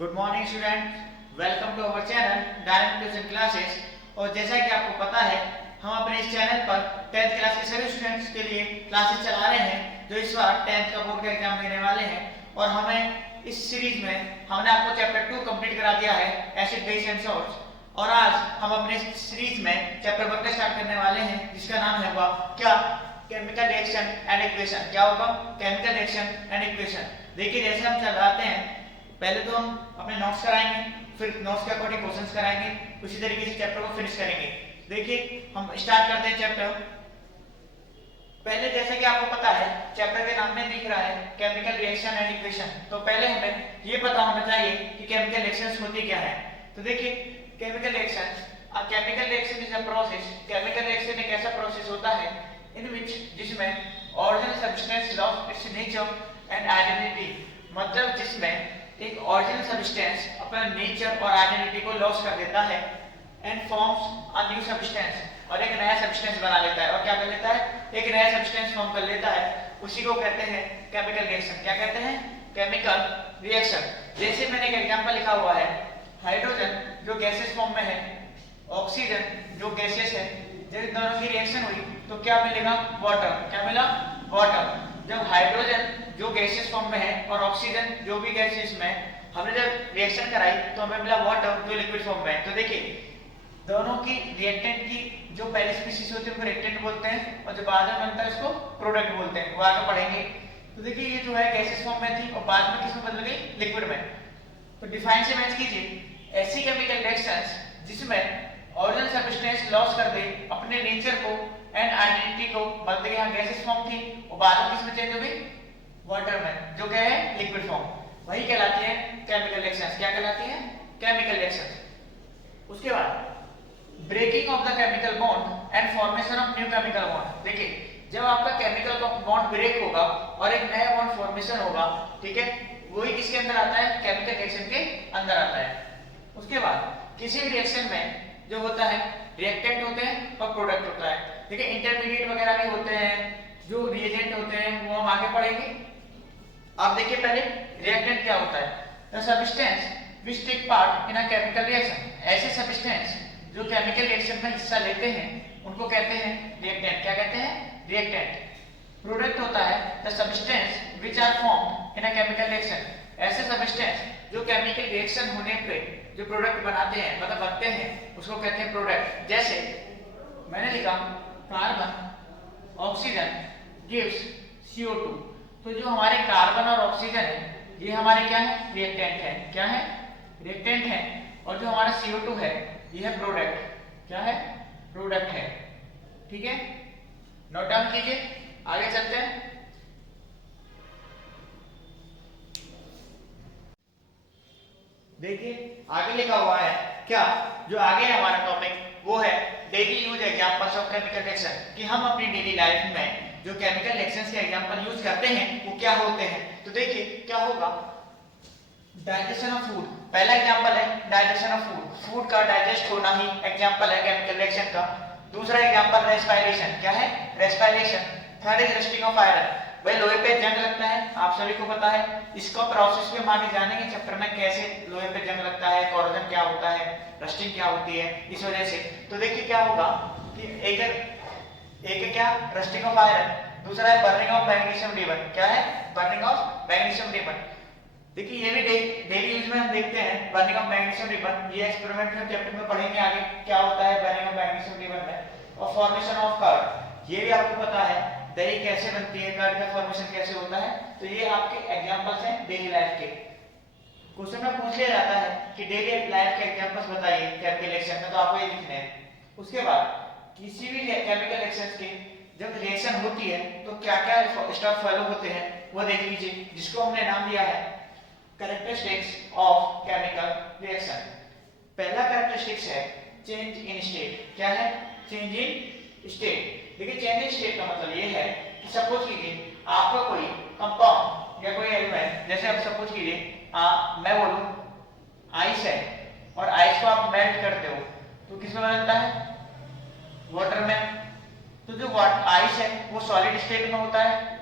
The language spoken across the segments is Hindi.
Good morning student, welcome to our channel dynamic tuition classes. और जैसा कि आपको पता है, हम अपने इस चैनल पर 10th क्लास के सभी स्टूडेंट्स के लिए क्लासेस चला रहे हैं जो इस बार 10th का बोर्ड का एग्जाम देने वाले हैं। और हमें इस सीरीज में हमने आपको चैप्टर 2 कंप्लीट करा दिया है, एसिड बेस एंड सॉल्ट्स। और आज हम अपने सीरीज में चैप्टर 1 का स्टार्ट करने वाले हैं, जिसका नाम है क्या केमिकल रिएक्शन एंड इक्वेशन। क्या होगा? Chemical reaction and equation. देखिए, जैसे हम चलाते हैं, पहले तो हम अपने नोट्स कराएंगे, फिर नोट्स के अकॉर्डिंग क्वेश्चंस कराएंगे, उसी तरीके से चैप्टर को फिनिश करेंगे। देखिए, हम स्टार्ट करते हैं चैप्टर। पहले जैसे कि आपको पता है, चैप्टर के नाम में दिख रहा है केमिकल रिएक्शन एंड इक्वेशन। तो पहले हमें ये पता होना चाहिए कि केमिकल रिएक्शंस होती क्या है। तो देखिए, chemical reactions, a chemical reaction is a process. Chemical reaction एक ऐसा प्रोसेस होता है इन विच जिसमें original substance loss it's nature and identity. मतलब जिसमें एक ओरिजिनल सब्सटेंस अपना नेचर और आइडेंटिटी को लॉस कर देता है and forms a new substance, और एक नया सब्सटेंस बना लेता है। और क्या कर लेता है? एक नया सब्सटेंस फॉर्म कर लेता है। उसी को कहते हैं केमिकल रिएक्शन। क्या कहते हैं? Chemical reaction. जैसे मैंने एक एग्जांपल लिखा हुआ है, हाइड्रोजन जो गैसेस फॉर्म में है, ऑक्सीजन जो गैसेस है, जब दोनों की रिएक्शन हुई तो क्या मिलेगा? वाटर। क्या मिला? वाटर। जब हाइड्रोजन जो गैसेस फॉर्म में है और ऑक्सीजन जो भी गैसेस में, हमने जब रिएक्शन कराई तो हमें मिला वाटर जो लिक्विड फॉर्म में है। तो देखिए, दोनों की रिएक्टेंट की जो पहली स्पीशीज होती है उनको रिएक्टेंट बोलते हैं, और जो बाद में बनता है उसको प्रोडक्ट बोलते हैं। वो आगे पढ़ेंगे। तो देखिए, ये जो है गैसेस फॉर्म में थी और बाद में किसमें बदल गई? लिक्विड में। तो डिफाइन से मैच कीजिए, ऐसी केमिकल रिएक्शंस जिसमें ओरिजिनल सब्सटेंस लॉस कर दे अपने नेचर को एंड आइडेंटिटी को, मतलब यहाँ गैसेस फॉर्म थी और बाद में किसमें चेंज हो गई? वाटर में, जो क्या है? Liquid form. वही कहलाती है केमिकल रिएक्शंस। क्या कहलाती है? Chemical reactions. उसके बाद breaking of the chemical bond and formation of new chemical bond. देखिए, जब आपका केमिकल बॉन्ड ब्रेक होगा और एक नया बॉन्ड फॉर्मेशन होगा, ठीक है, वही किसके अंदर आता है? केमिकल रिएक्शन के अंदर आता है। उसके बाद किसी भी रिएक्शन में जो होता है, रिएक्टेंट होते हैं और प्रोडक्ट होता है। देखिए, इंटरमीडिएट वगैरह भी होते हैं, जो रिएजेंट होते हैं वो हम आगे पढ़ेंगे। अब देखिए, पहले रिएक्टेंट क्या होता है? The substance which take part in a chemical reaction. ऐसे सब्सटेंस जो केमिकल रिएक्शन में हिस्सा लेते हैं उनको कहते हैं रिएक्टेंट। क्या कहते हैं? रिएक्टेंट। प्रोडक्ट होता है the substance which are formed in a chemical reaction. ऐसे सब्सटेंस जो केमिकल रिएक्शन होने पे जो प्रोडक्ट बनाते हैं, मतलब बनते हैं, उसको कहते हैं प्रोडक्ट। जैसे मैंने लिखा कार्बन ऑक्सीजन गिव्स CO2। तो जो हमारे कार्बन और ऑक्सीजन है, ये हमारे क्या है? रिएक्टेंट है। क्या है? रिएक्टेंट है। और जो हमारा CO2 है, ये है प्रोडक्ट। क्या है? प्रोडक्ट है। ठीक है, नोट डाउन कीजिए, आगे चलते हैं। देखिए, आगे लिखा हुआ है क्या, जो आगे है हमारा टॉपिक, वो है daily use examples of chemical reaction. कि हम अपनी डेली लाइफ में जो केमिकल रिएक्शंस के एग्जांपल यूज करते हैं वो क्या होते हैं। तो देखिए, क्या होगा? डाइजेशन ऑफ फूड पहला एग्जांपल है। डाइजेशन ऑफ फूड, फूड का डाइजेस्ट होना ही एग्जांपल है केमिकल रिएक्शन का। दूसरा एग्जांपल रेस्पिरेशन। क्या है? Respiration. Third is rusting of iron. भाई, लोहे पे जंग लगता है, आप सभी को पता है। इसका प्रोसेस भी हम आगे जानेंगे चैप्टर में, कैसे लोहे पे जंग लगता है, कोरोजन क्या होता है, रस्टिंग क्या होती है, इस वजह से। तो देखिए, क्या होगा कि एक क्या? Rusting of iron. दूसरा है बर्निंग ऑफ मैग्नीशियम रिबन। क्या है? Burning of magnesium ribbon. देखिए, ये भी डेली यूज में हम देखते हैं बर्निंग ऑफ मैग्नीशियम रिबन। ये एक्सपेरिमेंट हम चैप्टर में पढ़ेंगे आगे, क्या होता है बर्निंग ऑफ मैग्नीशियम रिबन में। और फॉर्मेशन ऑफ कर्ड, ये भी आपको पता है दही कैसे बनती है, कर्ड का फॉर्मेशन कैसे होता है। तो ये आपके एग्जांपल्स हैं डेली लाइफ के। क्वेश्चन में पूछ लिया जाता है कि डेली लाइफ के एग्जांपल्स बताइए केमिकल रिएक्शन में, तो आपको ये लिखने हैं। उसके बाद किसी भी केमिकल रिएक्शंस के जब रिएक्शन होती है तो क्या क्या स्टेप फॉलो होते हैं वो देख लीजिए, जिसको हमने नाम दिया है कैरेक्टरिस्टिक्स ऑफ केमिकल रिएक्शन। पहला कैरेक्टरिस्टिक्स है चेंज इन स्टेट। क्या है? Change in state. देखिए, चेंज इन स्टेट का मतलब ये है कि सपोज कीजिए आपका कोई कंपाउंड या कोई एलिमेंट, जैसे आप सपोज कीजिए मैं बोलूं आइस है, और आइस को आप मेल्ट करते हो तो किसमें बदलता है? वाटर में। तो जो आइस है वो सॉलिड स्टेट में होता है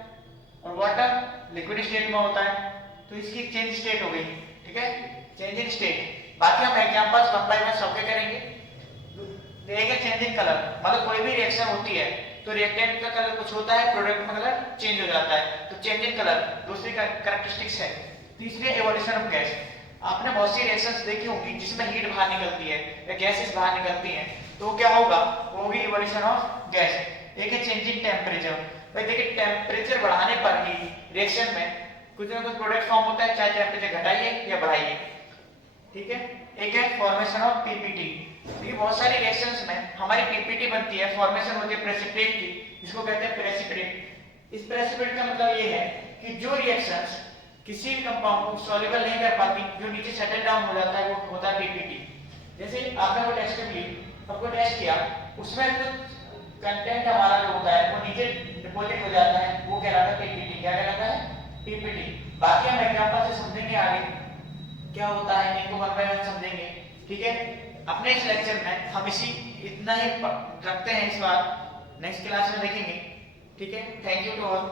और वाटर लिक्विड स्टेट में होता है। तो इसकी चेंज स्टेट हो गई। ठीक है, चेंज इन स्टेट। बाकी हम एग्जांपल्स वन बाय वन सबके करेंगे। देखिए चेंज इन कलर मतलब कोई भी रिएक्शन होती है तो रिएक्टेंट का कलर कुछ होता है, प्रोडक्ट में कलर चेंज हो जाता है, तो चेंज इन कलर दूसरी कैरेक्टरिस्टिक्स है। तीसरी एवोल्यूशन ऑफ गैस। आपने बहुत सी रिएक्शंस देखी होंगी जिसमें हीट बाहर निकलती है या गैसेस बाहर निकलती हैं, तो क्या होगा, वो होगी इवोल्यूशन ऑफ गैस। एक है चेंज इन टेम्परेचर। भाई देखिए टेम्परेचर बढ़ाने पर ही रिएक्शन में कुछ ना कुछ प्रोडक्ट फॉर्म होता है, चाहे टेम्परेचर घटाइए या बढ़ाइए, ठीक है। एक है फॉर्मेशन ऑफ पीपीटी। देखिए बहुत सारी रिएक्शंस में हमारी पीपीटी बनती है, फॉर्मेशन होती है प्रेसिपिटेट की, जिसको कहते हैं प्रेसिपिटेट। इस प्रेसिपिटेट का मतलब ये है कि जो रिएक्शंस किसी कंपाउंड को सॉल्युबल नहीं कर पाती, जो नीचे सेटल डाउन हो जाता है, वो होता है पीपीटी। जैसे आपने वो टेस्ट ली, आपको टेस्ट किया, उसमें कुछ कंटेंट हमारा जो होता है वो नीचे डिपॉजिट हो जाता है, वो कहलाता है पीपीटी। क्या कहलाता है? पीपीटी। बाकी हम एग्जांपल से समझेंगे आगे क्या होता है, इनको वन बाय वन समझेंगे, ठीक है। अपने इस लेक्चर में हम इतना ही रखते हैं इस बार, नेक्स्ट क्लास में देखेंगे, ठीक है। Thank you to all.